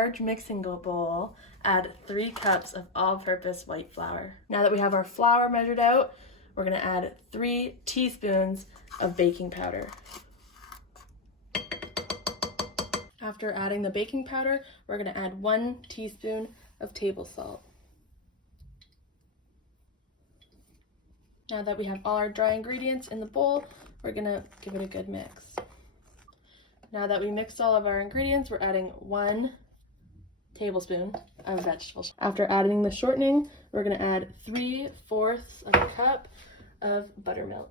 large mixing bowl, add 3 cups of all-purpose white flour. Now that we have our flour measured out, we're going to add 3 teaspoons of baking powder. After adding the baking powder, we're going to add 1 teaspoon of table salt. Now that we have all our dry ingredients in the bowl, we're going to give it a good mix. Now that we mixed all of our ingredients, we're adding 1 tablespoon of vegetables. After adding the shortening, we're going to add 3/4 of a cup of buttermilk.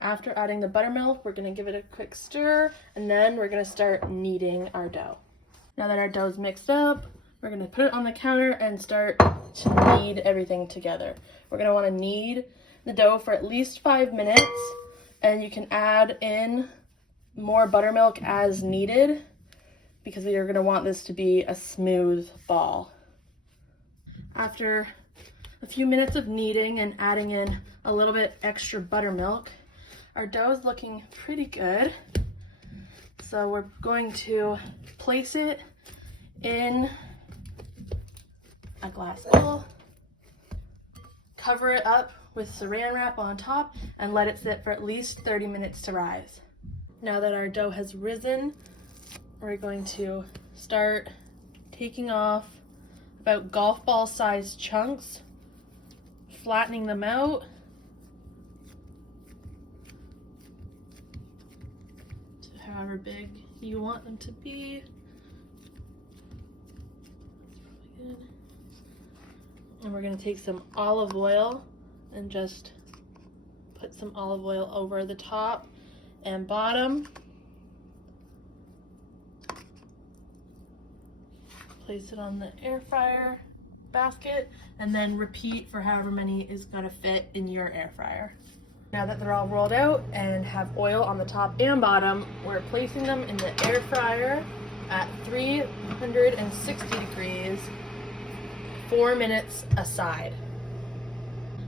After adding the buttermilk, we're going to give it a quick stir, and then we're going to start kneading our dough. Now that our dough is mixed up, we're going to put it on the counter and start to knead everything together. We're going to want to knead the dough for at least 5 minutes, and you can add in more buttermilk as needed because we are going to want this to be a smooth ball. After a few minutes of kneading and adding in a little bit extra buttermilk, our dough is looking pretty good. So we're going to place it in a glass bowl, cover it up with saran wrap on top, and let it sit for at least 30 minutes to rise. Now that our dough has risen, we're going to start taking off about golf ball sized chunks, flattening them out to however big you want them to be. That's probably good. And we're going to take some olive oil and just put some olive oil over the top and bottom. Place it on the air fryer basket and then repeat for however many is going to fit in your air fryer. Now that they're all rolled out and have oil on the top and bottom, we're placing them in the air fryer at 360 degrees, 4 minutes aside.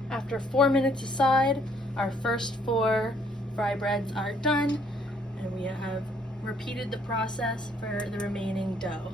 After 4 minutes aside, our first 4 fry breads are done, and we have repeated the process for the remaining dough.